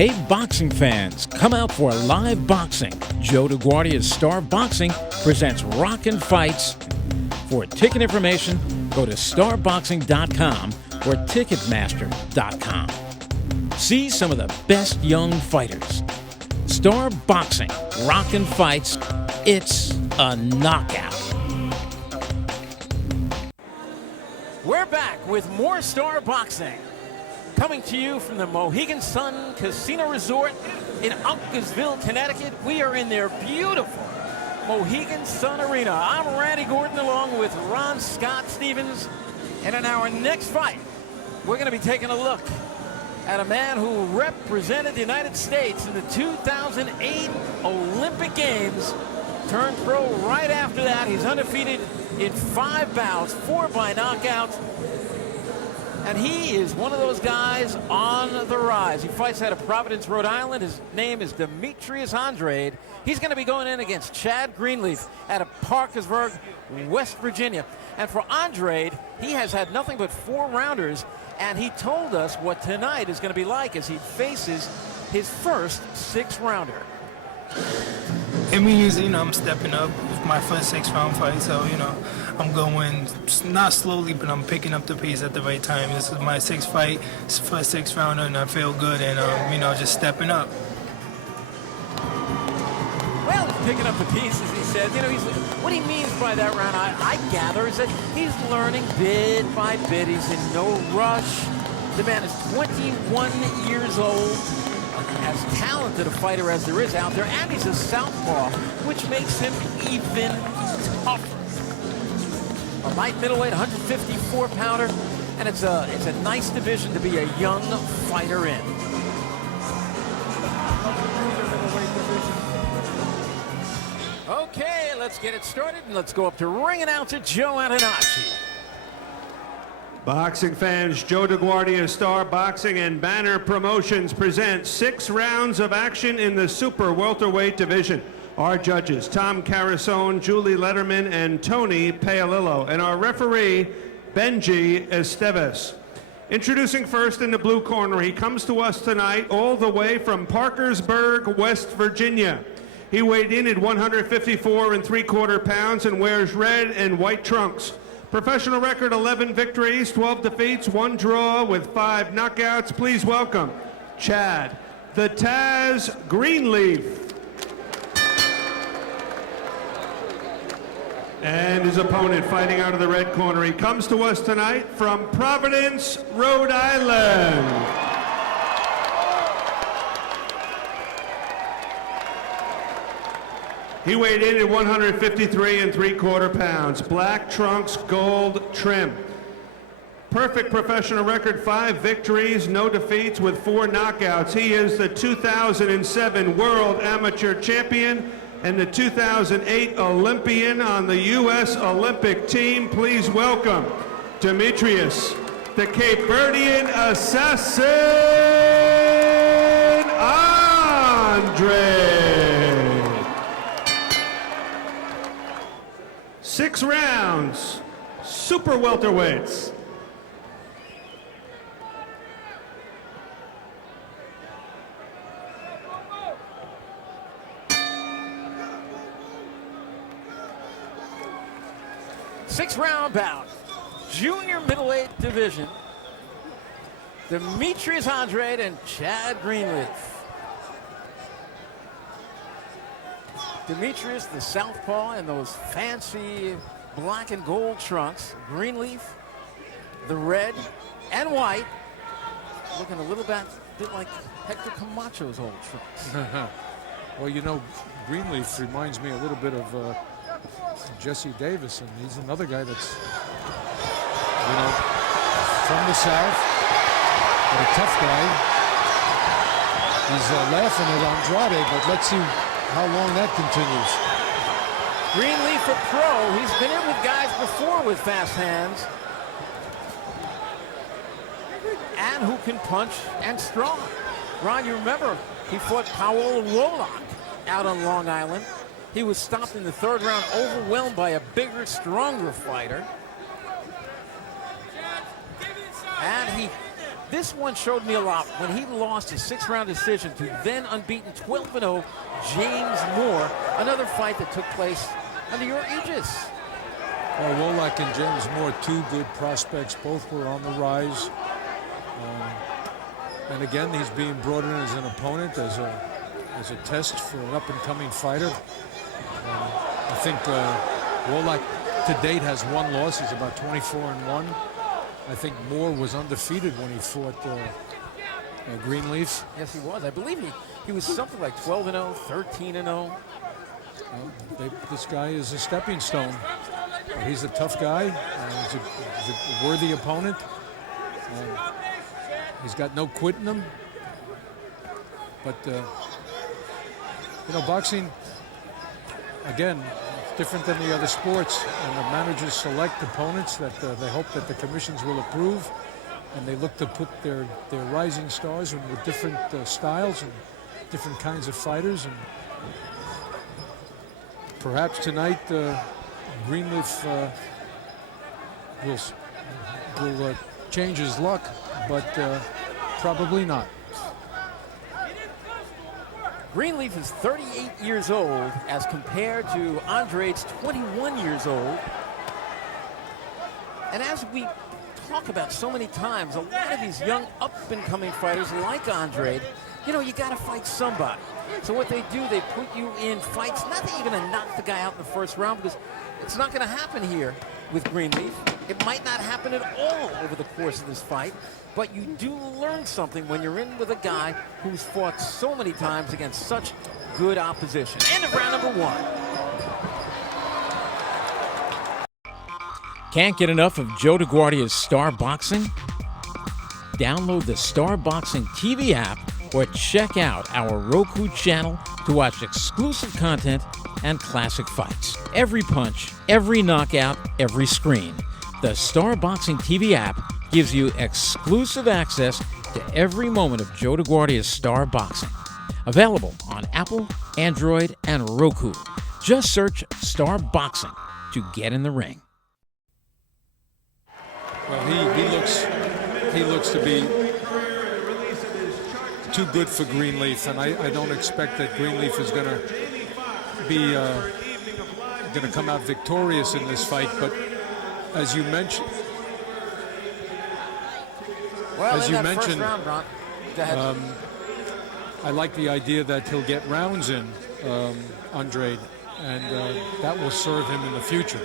Hey boxing fans, come out for live boxing. Joe DeGuardia's Star Boxing presents Rockin' Fights. For ticket information, go to starboxing.com or ticketmaster.com. See some of the best young fighters. Star Boxing, Rockin' Fights, it's a knockout. We're back with more Star Boxing. Coming to you from the Mohegan Sun Casino Resort in Uncasville, Connecticut. We are in their beautiful Mohegan Sun Arena. I'm Randy Gordon along with Ron Scott Stevens. And in our next fight, we're going to be taking a look at a man who represented the United States in the 2008 Olympic Games. Turned pro right after that. He's undefeated in 5 bouts, 4 by knockout. And he is one of those guys on the rise. He fights out of Providence, Rhode Island. His name is Demetrius Andrade. He's going to be going in against Chad Greenleaf out of Parkersburg, West Virginia. And for Andrade, he has had nothing but 4-rounders. And he told us what tonight is going to be like as he faces his first 6-rounder. It means, I'm stepping up with my first 6-round fight, so, I'm going not slowly, but I'm picking up the pace at the right time. This is my 6th fight, first 6-rounder, and I feel good, and, just stepping up. Well, he's picking up the pieces, he said. What he means by that, Ron, I gather, is that he's learning bit by bit. He's in no rush. The man is 21 years old. As talented a fighter as there is out there, and he's a southpaw, which makes him even tougher. A light middleweight, 154-pounder, and it's a nice division to be a young fighter in. Okay, let's get it started, and let's go up to ring announcer Joe Antonacci. Boxing fans, Joe DeGuardia, Star Boxing and Banner Promotions present 6 rounds of action in the Super Welterweight division. Our judges, Tom Carasone, Julie Letterman, and Tony Paolillo, and our referee, BENJY ESTEVES. Introducing first in the blue corner, he comes to us tonight all the way from Parkersburg, West Virginia. He weighed in at 154 3/4 pounds and wears red and white trunks. Professional record, 11 victories, 12 defeats, 1 draw with 5 knockouts. Please welcome Chad "The Taz" Greenleaf. And his opponent fighting out of the red corner. He comes to us tonight from Providence, Rhode Island. He weighed in at 153 3/4 pounds. Black trunks, gold trim. Perfect professional record, 5 victories, no defeats with 4 knockouts. He is the 2007 World Amateur Champion and the 2008 Olympian on the U.S. Olympic team. Please welcome Demetrius, the Cape Verdean Assassin, Andrade. 6 rounds, Super Welterweights. Six-round bout, junior middleweight division. Demetrius Andrade and Chad Greenleaf. Demetrius, the southpaw, in those fancy black and gold trunks. Greenleaf, the red and white, looking a little bit like Hector Camacho's old trunks. Well, Greenleaf reminds me a little bit of Jesse Davis, and he's another guy that's, from the South, but a tough guy. He's laughing at Andrade, but let's see how long that continues. Greenleaf, a pro. He's been in with guys before with fast hands. And who can punch and strong. Ron, you remember, he fought Powell Wolak out on Long Island. He was stopped in the 3rd round, overwhelmed by a bigger, stronger fighter. And he This one showed me a lot when he lost a 6-round decision to then unbeaten 12-0 James Moore, another fight that took place under your aegis. Well, Wolak and James Moore, two good prospects. Both were on the rise. And again, he's being brought in as an opponent, as a test for an up-and-coming fighter. I think Wolak to date has 1 loss. He's about 24-1. I think Moore was undefeated when he fought Greenleaf. Yes, he was. I believe he was something like 12-0, 13-0. This guy is a stepping stone. He's a tough guy. He's a worthy opponent. He's got no quit in him. But, you know, boxing, again, different than the other sports. And the managers select opponents that they hope that the commissions will approve. And they look to put their rising stars with different styles and different kinds of fighters. And perhaps tonight, Greenleaf will change his luck, but probably not. Greenleaf is 38 years old as compared to Andrade's 21 years old. And as we talk about so many times, a lot of these young up-and-coming fighters like Andrade, you know, you got to fight somebody. So what they do, they put you in fights. Not that you're going to knock the guy out in the first round, because it's not going to happen here with Greenleaf. It might not happen at all over the course of this fight, but you do learn something when you're in with a guy who's fought so many times against such good opposition. End of round number 1. Can't get enough of Joe DeGuardia's Star Boxing? Download the Star Boxing TV app or check out our Roku channel to watch exclusive content and classic fights. Every punch, every knockout, every screen. The Star Boxing TV app gives you exclusive access to every moment of Joe DeGuardia's Star Boxing. Available on Apple, Android, and Roku. Just search Star Boxing to get in the ring. Well, he looks to be too good for Greenleaf, and I don't expect that Greenleaf is going to be going to come out victorious in this fight. But as you mentioned, I like the idea that he'll get rounds in, Andrade, and that will serve him in the future.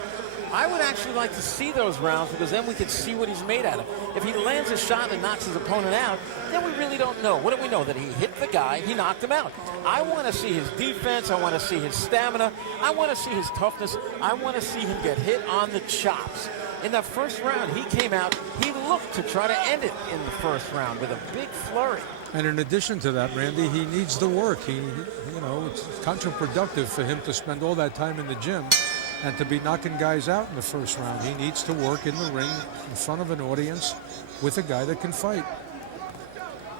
I would actually like to see those rounds, because then we could see what he's made out of. If he lands a shot and knocks his opponent out, then we really don't know. What do we know? That he hit the guy, he knocked him out. I want to see his defense. I want to see his stamina. I want to see his toughness. I want to see him get hit on the chops. In that first round, he came out, he looked to try to end it in the first round with a big flurry. And in addition to that, Randy, he needs the work. It's counterproductive for him to spend all that time in the gym and to be knocking guys out in the first round. He needs to work in the ring in front of an audience with a guy that can fight.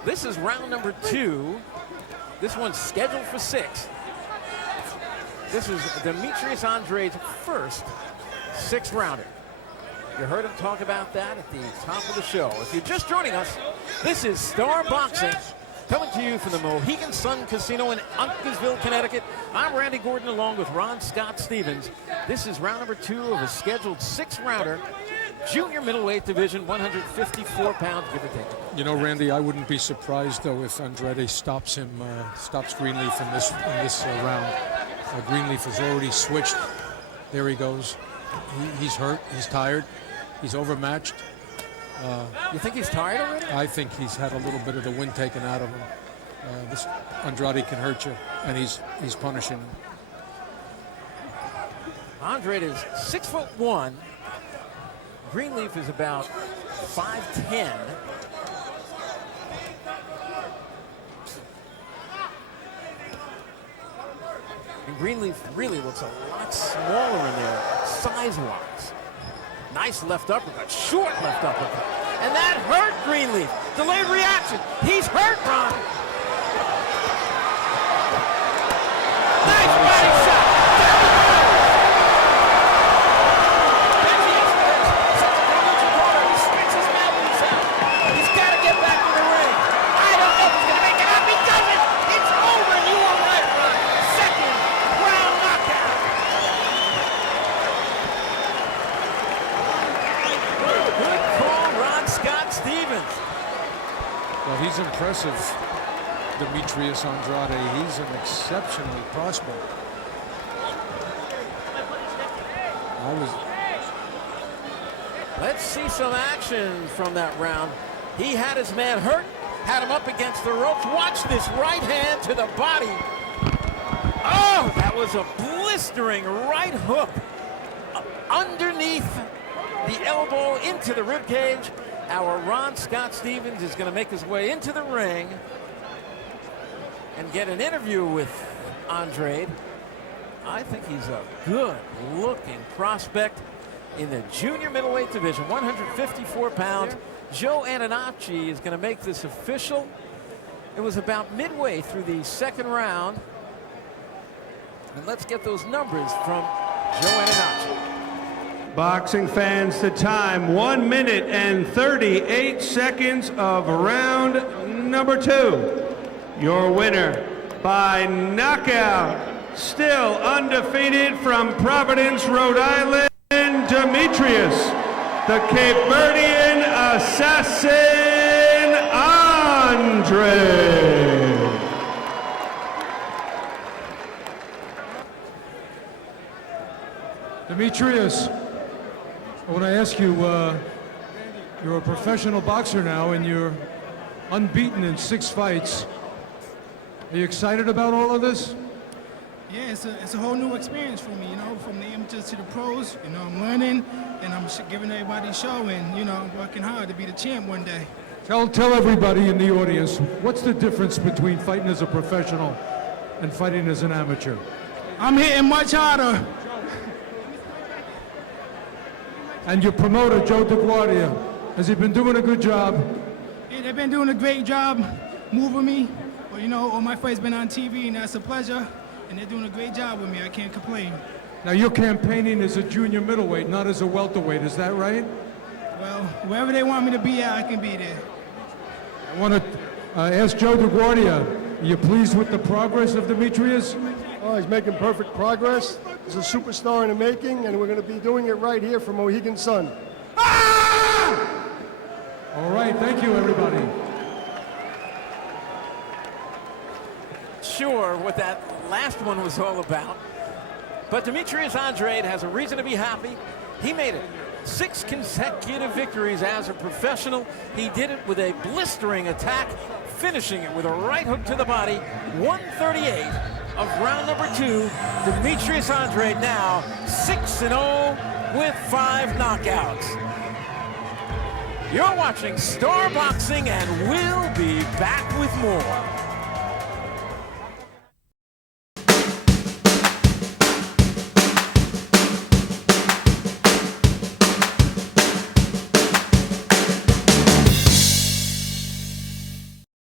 This is round number 2. This one's scheduled for 6. This is Demetrius Andrade's first 6-rounder. You heard him talk about that at the top of the show. If you're just joining us, this is Star Boxing, coming to you from the Mohegan Sun Casino in Uncasville, Connecticut. I'm Randy Gordon, along with Ron Scott Stevens. This is round number 2 of a scheduled 6-rounder, junior middleweight division, 154 pounds, give or take. You know, Randy, I wouldn't be surprised, though, if Andrade stops Greenleaf in this round. Greenleaf has already switched. There he goes. He's hurt. He's tired. He's overmatched. You think he's tired already? I think he's had a little bit of the wind taken out of him. This Andrade can hurt you, and he's punishing him. Andrade is 6'1". Greenleaf is about 5'10". And Greenleaf really looks a lot smaller in there, size-wise. Nice left uppercut, short left uppercut. And that hurt Greenleaf. Delayed reaction. He's hurt, Ron. Nice body shot. Benji is such a good corner. He stretches him out when he's out. He's got to get back Well, he's impressive, Demetrius Andrade. He's an exceptional prospect. Let's see some action from that round. He had his man hurt, had him up against the ropes. Watch this right hand to the body. Oh, that was a blistering right hook underneath the elbow into the rib cage. Our Ron Scott Stevens is going to make his way into the ring and get an interview with Andrade. I think he's a good-looking prospect in the junior middleweight division, 154 pounds. Joe Antonacci is going to make this official. It was about midway through the second round. And let's get those numbers from Joe Antonacci. Boxing fans, the time, 1 minute and 38 seconds of round number 2. Your winner by knockout, still undefeated from Providence, Rhode Island, Demetrius, the Cape Verdean assassin, Andrade. Demetrius, I want to ask you, you're a professional boxer now and you're unbeaten in 6 fights. Are you excited about all of this? Yeah, it's a whole new experience for me, you know, from the amateurs to the pros. You know, I'm learning and I'm giving everybody a show, and, you know, I'm working hard to be the champ one day. Tell everybody in the audience, what's the difference between fighting as a professional and fighting as an amateur? I'm hitting much harder. And your promoter, Joe DeGuardia, has he been doing a good job? Yeah, they've been doing a great job moving me. But, you know, all my fights been on TV, and that's a pleasure. And they're doing a great job with me. I can't complain. Now, you're campaigning as a junior middleweight, not as a welterweight. Is that right? Well, wherever they want me to be at, I can be there. I want to ask Joe DeGuardia, are you pleased with the progress of Demetrius? Oh, he's making perfect progress. He's a superstar in the making, and we're going to be doing it right here for Mohegan Sun. All right, thank you, everybody. Sure what that last one was all about. But Demetrius Andrade has a reason to be happy. He made it 6 consecutive victories as a professional. He did it with a blistering attack, finishing it with a right hook to the body. 138 of round number 2. Demetrius Andrade now 6-0 with 5 knockouts. You're watching Star Boxing, and we'll be back with more.